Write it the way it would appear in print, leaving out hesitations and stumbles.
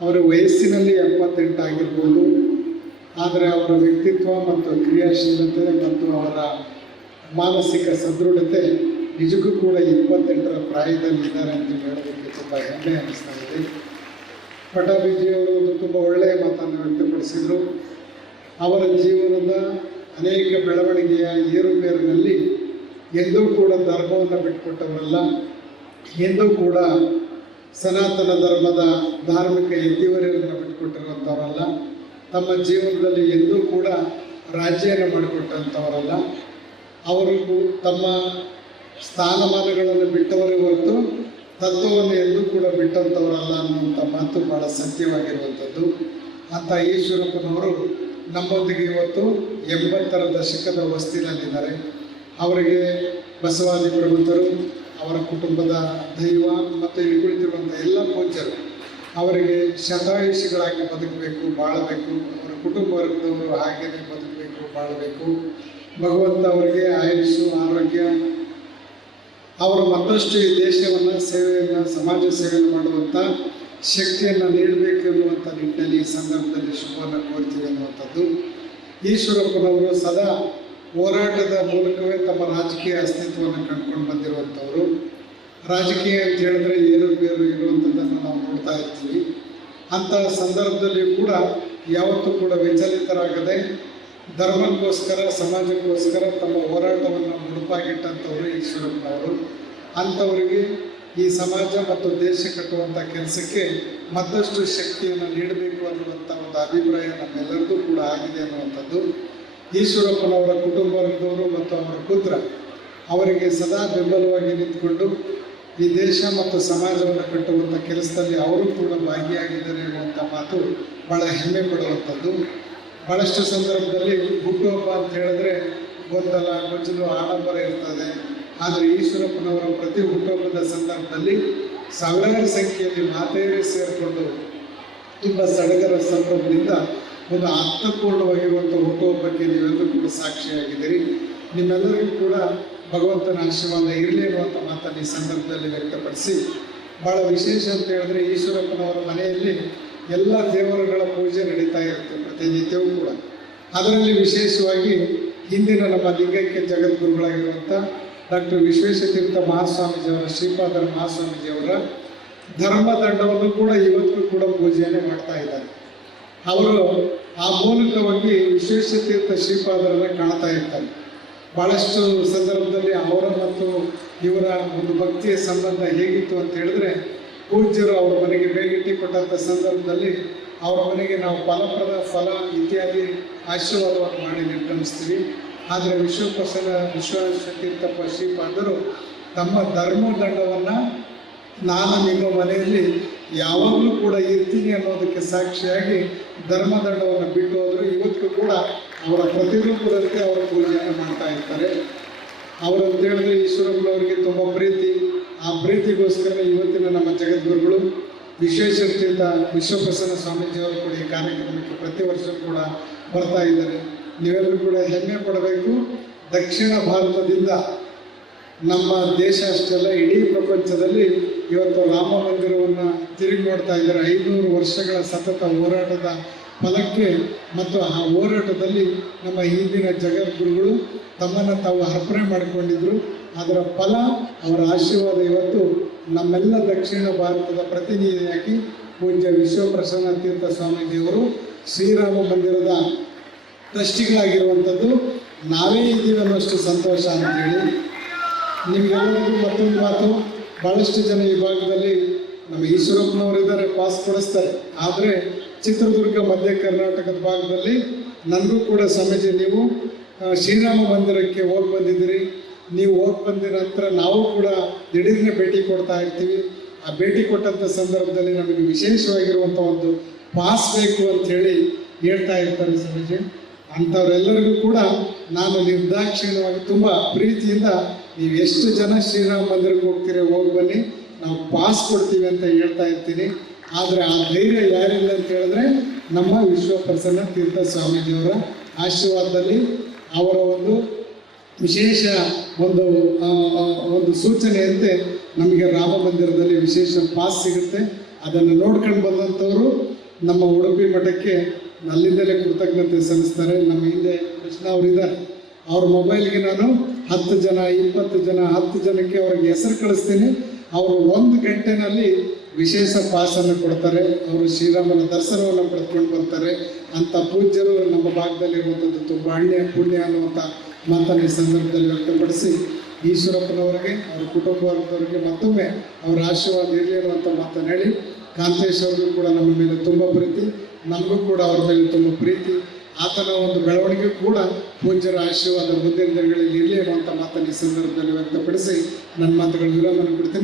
ಅವರ ವಯಸ್ಸಿನಲ್ಲಿ 78 ಆಗಿರ್ಬೋದು, ಆದರೆ ಅವರ ವ್ಯಕ್ತಿತ್ವ ಮತ್ತು ಕ್ರಿಯಾಶೀಲತೆ ಮತ್ತು ಅವರ ಮಾನಸಿಕ ಸದೃಢತೆ ನಿಜಕ್ಕೂ ಕೂಡ 28ರ ಪ್ರಾಯದಲ್ಲಿದ್ದಾರೆ ಅಂತ ಹೇಳೋದಕ್ಕೆ ತುಂಬ ಹೆಮ್ಮೆ ಅನ್ನಿಸ್ತಾ ಇದೆ. ಪಟ್ಟಾಭಿಜಿಯವರು ಒಂದು ತುಂಬ ಒಳ್ಳೆಯ ಮಾತನ್ನು ವ್ಯಕ್ತಪಡಿಸಿದರು. ಅವರ ಜೀವನದ ಅನೇಕ ಬೆಳವಣಿಗೆಯ ಏರುಪೇರಿನಲ್ಲಿ ಎಂದೂ ಕೂಡ ಧರ್ಮವನ್ನು ಬಿಟ್ಟುಕೊಟ್ಟವರಲ್ಲ, ಎಂದೂ ಕೂಡ ಸನಾತನ ಧರ್ಮದ ಧಾರ್ಮಿಕ ಎತ್ತಿವರಿಯನ್ನು ಬಿಟ್ಟುಕೊಟ್ಟಿರುವಂಥವರಲ್ಲ, ತಮ್ಮ ಜೀವನದಲ್ಲಿ ಎಂದೂ ಕೂಡ ರಾಜ್ಯನ ಮಾಡಿಕೊಟ್ಟಂಥವರಲ್ಲ. ಅವರು ತಮ್ಮ ಸ್ಥಾನಮಾನಗಳನ್ನು ಬಿಟ್ಟವರೇ ಹೊರತು ತತ್ವವನ್ನು ಎಂದೂ ಕೂಡ ಬಿಟ್ಟಂಥವರಲ್ಲ ಅನ್ನುವಂಥ ಮಾತು ಭಾಳ ಸತ್ಯವಾಗಿರುವಂಥದ್ದು. ಅಂಥ ಈಶ್ವರಪ್ಪನವರು ನಮ್ಮೊಂದಿಗೆ ಇವತ್ತು 80ರ ದಶಕದ ವಸ್ತಿನಲ್ಲಿದ್ದಾರೆ. ಅವರಿಗೆ ಬಸವಾದಿ ಪ್ರಬುದ್ಧರು, ಅವರ ಕುಟುಂಬದ ದೈವ ಮತ್ತು ಇಲ್ಲಿ ಕುಳಿತಿರುವಂಥ ಎಲ್ಲ ಪೂಜ್ಯರು ಅವರಿಗೆ ಶತಾಯುಷಿಗಳಾಗಿ ಬದುಕಬೇಕು, ಬಾಳಬೇಕು. ಅವರ ಕುಟುಂಬ ವರ್ಗದವರು ಹಾಗೆಯೇ ಬದುಕಬೇಕು, ಬಾಳಬೇಕು. ಭಗವಂತ ಅವರಿಗೆ ಆಯುಷು, ಆರೋಗ್ಯ, ಅವರು ಮತ್ತಷ್ಟು ಈ ದೇಶವನ್ನು ಸೇವೆಯನ್ನು, ಸಮಾಜ ಸೇವೆಯನ್ನು ಮಾಡುವಂಥ ಶಕ್ತಿಯನ್ನು ನೀಡಬೇಕು ಎನ್ನುವಂಥ ನಿಟ್ಟಿನಲ್ಲಿ ಈ ಸಂದರ್ಭದಲ್ಲಿ ಶುಭವನ್ನು ಕೋರ್ತೀವಿ ಅನ್ನುವಂಥದ್ದು. ಈಶ್ವರಪ್ಪನವರು ಸದಾ ಹೋರಾಟದ ಮೂಲಕವೇ ತಮ್ಮ ರಾಜಕೀಯ ಅಸ್ತಿತ್ವವನ್ನು ಕಂಡುಕೊಂಡು ಬಂದಿರುವಂಥವರು. ರಾಜಕೀಯ ಅಂತ ಹೇಳಿದ್ರೆ ಏರುಪೇರು ಇರುವಂಥದ್ದನ್ನು ನಾವು ನೋಡ್ತಾ ಇರ್ತೀವಿ. ಅಂತಹ ಸಂದರ್ಭದಲ್ಲಿಯೂ ಕೂಡ ಯಾವತ್ತೂ ಕೂಡ ವಿಚಲಿತರಾಗದೆ ಧರ್ಮಕ್ಕೋಸ್ಕರ, ಸಮಾಜಕ್ಕೋಸ್ಕರ ತಮ್ಮ ಹೋರಾಟವನ್ನು ಮುಡುಪಾಗಿಟ್ಟಂಥವರು ಈಶ್ವರಪ್ಪನವರು. ಅಂಥವರಿಗೆ ಈ ಸಮಾಜ ಮತ್ತು ದೇಶ ಕಟ್ಟುವಂಥ ಕೆಲಸಕ್ಕೆ ಮತ್ತಷ್ಟು ಶಕ್ತಿಯನ್ನು ನೀಡಬೇಕು ಅನ್ನುವಂಥ ಒಂದು ಅಭಿಪ್ರಾಯ ನಮ್ಮೆಲ್ಲರಿಗೂ ಕೂಡ ಆಗಿದೆ ಅನ್ನುವಂಥದ್ದು. ಈಶ್ವರಪ್ಪನವರ ಕುಟುಂಬ ವರ್ಗದವರು ಮತ್ತು ಅವರ ಪುತ್ರ ಅವರಿಗೆ ಸದಾ ಬೆಂಬಲವಾಗಿ ನಿಂತುಕೊಂಡು ಈ ದೇಶ ಮತ್ತು ಸಮಾಜವನ್ನು ಕಟ್ಟುವಂಥ ಕೆಲಸದಲ್ಲಿ ಅವರು ಕೂಡ ಭಾಗಿಯಾಗಿದ್ದಾರೆ ಎನ್ನುವಂಥ ಮಾತು ಭಾಳ ಹೆಮ್ಮೆ ಪಡುವಂಥದ್ದು. ಭಾಳಷ್ಟು ಸಂದರ್ಭದಲ್ಲಿ ಹುಟ್ಟುಹಬ್ಬ ಅಂತ ಹೇಳಿದ್ರೆ ಗೊಂದಲ, ಗೊಜ್ಜಲು, ಆಡಂಬರ ಇರ್ತದೆ. ಆದರೆ ಈಶ್ವರಪ್ಪನವರ ಪ್ರತಿ ಹುಟ್ಟುಹಬ್ಬದ ಸಂದರ್ಭದಲ್ಲಿ ಸಾವಿರಾರು ಸಂಖ್ಯೆಯಲ್ಲಿ ಮಾತೆಯರೇ ಸೇರಿಕೊಂಡು ತುಂಬ ಸಡಗರ ಸಂಭ್ರಮದಿಂದ ಒಂದು ಅರ್ಥಪೂರ್ಣವಾಗಿರುವಂಥ ಹುಟ್ಟುಹಬ್ಬಕ್ಕೆ ನೀವೆಲ್ಲರೂ ಕೂಡ ಸಾಕ್ಷಿಯಾಗಿದ್ದೀರಿ. ನಿಮ್ಮೆಲ್ಲರಿಗೂ ಕೂಡ ಭಗವಂತನ ಆಶೀರ್ವಾದ ಇರಲಿ ಅನ್ನುವಂಥ ಮಾತನ್ನು ಈ ಸಂದರ್ಭದಲ್ಲಿ ವ್ಯಕ್ತಪಡಿಸಿ, ಭಾಳ ವಿಶೇಷ ಅಂತ ಹೇಳಿದ್ರೆ ಈಶ್ವರಪ್ಪನವರ ಮನೆಯಲ್ಲಿ ಎಲ್ಲ ದೇವರುಗಳ ಪೂಜೆ ನಡೀತಾ ಇರುತ್ತೆ ಪ್ರತಿನಿತ್ಯವೂ ಕೂಡ. ಅದರಲ್ಲಿ ವಿಶೇಷವಾಗಿ ಹಿಂದಿನ ನಮ್ಮ ಲಿಂಗೈಕ್ಯ ಜಗದ್ಗುರುಗಳಾಗಿರುವಂಥ ಡಾಕ್ಟರ್ ವಿಶ್ವೇಶತೀರ್ಥ ಮಹಾಸ್ವಾಮೀಜಿಯವರ, ಶ್ರೀಪಾದರ ಮಹಾಸ್ವಾಮೀಜಿಯವರ ಧರ್ಮದಂಡವನ್ನು ಕೂಡ ಇವತ್ತು ಕೂಡ ಪೂಜೆಯನ್ನು ಮಾಡ್ತಾ ಇದ್ದಾರೆ. ಅವರು ಆ ಮೂಲಕವಾಗಿ ವಿಶ್ವೇಶತೀರ್ಥ ಶ್ರೀಪಾದರನ್ನು ಕಾಣ್ತಾ ಇರ್ತಾರೆ. ಭಾಳಷ್ಟು ಸಂದರ್ಭದಲ್ಲಿ ಅವರ ಮತ್ತು ಇವರ ಒಂದು ಭಕ್ತಿಯ ಸಂಬಂಧ ಹೇಗಿತ್ತು ಅಂತ ಹೇಳಿದ್ರೆ, ಪೂಜ್ಯರು ಅವ್ರ ಮನೆಗೆ ಭೇಟಿ ಕೊಟ್ಟಂಥ ಸಂದರ್ಭದಲ್ಲಿ ಅವರ ಮನೆಗೆ ನಾವು ಫಲಪ್ರದ ಫಲ ಇತ್ಯಾದಿ ಆಶೀರ್ವಾದವನ್ನು ಮಾಡಿ ನಿರ್ಗಮಿಸ್ತೀವಿ. ಆದರೆ ವಿಶ್ವೇಶತೀರ್ಥ ಶ್ರೀಪಾದರು ತಮ್ಮ ಧರ್ಮದಂಡವನ್ನು ನಾನು ನಿಮ್ಮ ಮನೆಯಲ್ಲಿ ಯಾವಾಗಲೂ ಕೂಡ ಇರ್ತೀನಿ ಅನ್ನೋದಕ್ಕೆ ಸಾಕ್ಷಿಯಾಗಿ ಧರ್ಮದಂಡವನ್ನು ಬಿಟ್ಟು ಹೋದರು. ಇವತ್ತು ಕೂಡ ಅವರ ಪ್ರತಿರೂಪದಂತೆ ಅವರ ಪೂಜೆಯನ್ನು ಮಾಡ್ತಾ ಇರ್ತಾರೆ. ಅವರು ಅಂತ ಹೇಳಿದ್ರೆ ಈಶ್ವರಪ್ಪನವರಿಗೆ ತುಂಬ ಪ್ರೀತಿ. ಆ ಪ್ರೀತಿಗೋಸ್ಕರ ಇವತ್ತಿನ ನಮ್ಮ ಜಗದ್ಗುರುಗಳು ವಿಶ್ವೇಶತೀರ್ಥ ವಿಶ್ವಪ್ರಸನ್ನ ಸ್ವಾಮೀಜಿಯವರು ಕೂಡ ಈ ಕಾರ್ಯಕ್ರಮಕ್ಕೆ ಪ್ರತಿ ವರ್ಷ ಕೂಡ ಬರ್ತಾ ಇದ್ದಾರೆ. ನೀವೆಲ್ಲರೂ ಕೂಡ ಹೆಮ್ಮೆ ಪಡಬೇಕು. ದಕ್ಷಿಣ ಭಾರತದಿಂದ ನಮ್ಮ ದೇಶ ಅಷ್ಟೆಲ್ಲ ಇಡೀ ಪ್ರಪಂಚದಲ್ಲಿ ಇವತ್ತು ರಾಮ ಮಂದಿರವನ್ನು ತಿರುಗಿ ನೋಡ್ತಾ ಇದ್ದಾರೆ. 500 ವರ್ಷಗಳ ಸತತ ಹೋರಾಟದ ಫಲಕ್ಕೆ ಮತ್ತು ಆ ಹೋರಾಟದಲ್ಲಿ ನಮ್ಮ ಹಿಂದಿನ ಜಗದ್ಗುರುಗಳು ತಮ್ಮನ್ನು ತಾವು ಅರ್ಪಣೆ ಮಾಡಿಕೊಂಡಿದ್ದರು. ಅದರ ಫಲ, ಅವರ ಆಶೀರ್ವಾದ ಇವತ್ತು ನಮ್ಮೆಲ್ಲ ದಕ್ಷಿಣ ಭಾರತದ ಪ್ರತಿನಿಧಿಯಾಗಿ ಪೂಜ್ಯ ವಿಶ್ವಪ್ರಸನ್ನ ತೀರ್ಥ ಸ್ವಾಮೀಜಿಯವರು ಶ್ರೀರಾಮ ಮಂದಿರದ ಟ್ರಸ್ಟಿಗಳಾಗಿರುವಂಥದ್ದು ನಾವೇ ಇದ್ದೀವಿ ಅನ್ನೋಷ್ಟು ಸಂತೋಷ ಅಂತೇಳಿ. ನಿಮಗೆಲ್ಲರಿಗೂ ಮತ್ತೊಂದು ಮಾತು, ಭಾಳಷ್ಟು ಜನ ಈ ಭಾಗದಲ್ಲಿ ನಮ್ಮ ಈಶ್ವರಪ್ಪನವರಿದ್ದಾರೆ, ಪಾಸ್ ಕೊಡಿಸ್ತಾರೆ. ಆದರೆ ಚಿತ್ರದುರ್ಗ, ಮಧ್ಯ ಕರ್ನಾಟಕದ ಭಾಗದಲ್ಲಿ ನನಗೂ ಕೂಡ ಸ್ವಾಮೀಜಿ ನೀವು ಶ್ರೀರಾಮ ಮಂದಿರಕ್ಕೆ ಹೋಗಿ ಬಂದಿದ್ದೀರಿ. ನೀವು ಹೋಗಿ ಬಂದ ನಂತರ ನಾವು ಕೂಡ ದಿಢೀರ್ನೆ ಭೇಟಿ ಕೊಡ್ತಾ ಇರ್ತೀವಿ. ಆ ಭೇಟಿ ಕೊಟ್ಟಂಥ ಸಂದರ್ಭದಲ್ಲಿ ನಮಗೆ ವಿಶೇಷವಾಗಿರುವಂಥ ಒಂದು ಪಾಸ್ ಬೇಕು ಅಂಥೇಳಿ ಹೇಳ್ತಾ ಇರ್ತಾರೆ ಸ್ವಾಮೀಜಿ. ಅಂಥವರೆಲ್ಲರಿಗೂ ಕೂಡ ನಾನು ನಿರ್ದಾಕ್ಷಿಣ್ಯವಾಗಿ ತುಂಬ ಪ್ರೀತಿಯಿಂದ ನೀವು ಎಷ್ಟು ಜನ ಶ್ರೀರಾಮ ಮಂದಿರಕ್ಕೆ ಹೋಗ್ತೀರಿ ಹೋಗಿ ಬನ್ನಿ, ನಾವು ಪಾಸ್ ಕೊಡ್ತೀವಿ ಅಂತ ಹೇಳ್ತಾ ಇರ್ತೀನಿ. ಆದರೆ ಆ ಧೈರ್ಯ ಯಾರಿಲ್ಲ ಅಂತ ಹೇಳಿದ್ರೆ ನಮ್ಮ ವಿಶ್ವಪ್ರಸನ್ನ ತೀರ್ಥ ಸ್ವಾಮೀಜಿಯವರ ಆಶೀರ್ವಾದದಲ್ಲಿ ಅವರ ಒಂದು ವಿಶೇಷ ಒಂದು ಸೂಚನೆಯಂತೆ ನಮಗೆ ರಾಮ ಮಂದಿರದಲ್ಲಿ ವಿಶೇಷ ಪಾಸ್ ಸಿಗುತ್ತೆ. ಅದನ್ನು ನೋಡ್ಕೊಂಡು ಬಂದಂಥವರು ನಮ್ಮ ಉಡುಪಿ ಮಠಕ್ಕೆ ಅಲ್ಲಿಂದಲೇ ಕೃತಜ್ಞತೆ ಸಲ್ಲಿಸ್ತಾರೆ. ನಮ್ಮ ಹಿಂದೆ ಕೃಷ್ಣ ಅವರಿದ್ದಾರೆ, ಅವ್ರ ಮೊಬೈಲ್ಗೆ ನಾನು 10 ಜನ 20 ಜನ 10 ಜನಕ್ಕೆ ಅವ್ರಿಗೆ ಹೆಸರು ಕಳಿಸ್ತೀನಿ. ಅವರು 1 ಗಂಟೆನಲ್ಲಿ ವಿಶೇಷ ಪಾಸನ್ನು ಕೊಡ್ತಾರೆ. ಅವರು ಶ್ರೀರಾಮನ ದರ್ಶನವನ್ನು ಪಡೆದುಕೊಂಡು ಬರ್ತಾರೆ. ಅಂಥ ಪೂಜ್ಯರು ನಮ್ಮ ಭಾಗದಲ್ಲಿರುವಂಥದ್ದು ತುಂಬ ಪುಣ್ಯ ಅನ್ನುವಂಥ ಮಾತನ್ನು ಈ ಸಂದರ್ಭದಲ್ಲಿ ವ್ಯಕ್ತಪಡಿಸಿ, ಈಶ್ವರಪ್ಪನವರಿಗೆ ಅವ್ರ ಕುಟುಂಬ ವರ್ಗದವರಿಗೆ ಮತ್ತೊಮ್ಮೆ ಅವರ ಆಶೀರ್ವಾದ ಇರಲಿ ಅನ್ನುವಂಥ ಮಾತನ್ನು ಹೇಳಿ, ಕಾಂತೇಶ್ ಅವ್ರಿಗೂ ಕೂಡ ನಮ್ಮ ಮೇಲೆ ತುಂಬ ಪ್ರೀತಿ, ನಮಗೂ ಕೂಡ ಅವ್ರ ಮೇಲೆ ತುಂಬ ಪ್ರೀತಿ, ಆತನ ಒಂದು ಬೆಳವಣಿಗೆ ಕೂಡ ಪೂಜ್ಯರ ಆಶೀರ್ವಾದ ಮುಂದಿನ ದಿನಗಳಲ್ಲಿ ಇರಲಿ ಅನ್ನುವಂಥ ಮಾತನ್ನು ಈ ಸಂದರ್ಭದಲ್ಲಿ ವ್ಯಕ್ತಪಡಿಸಿ ನನ್ನ ಮಾತುಗಳು ವಿರಾಮವನ್ನು ಕೊಡ್ತೀನಿ.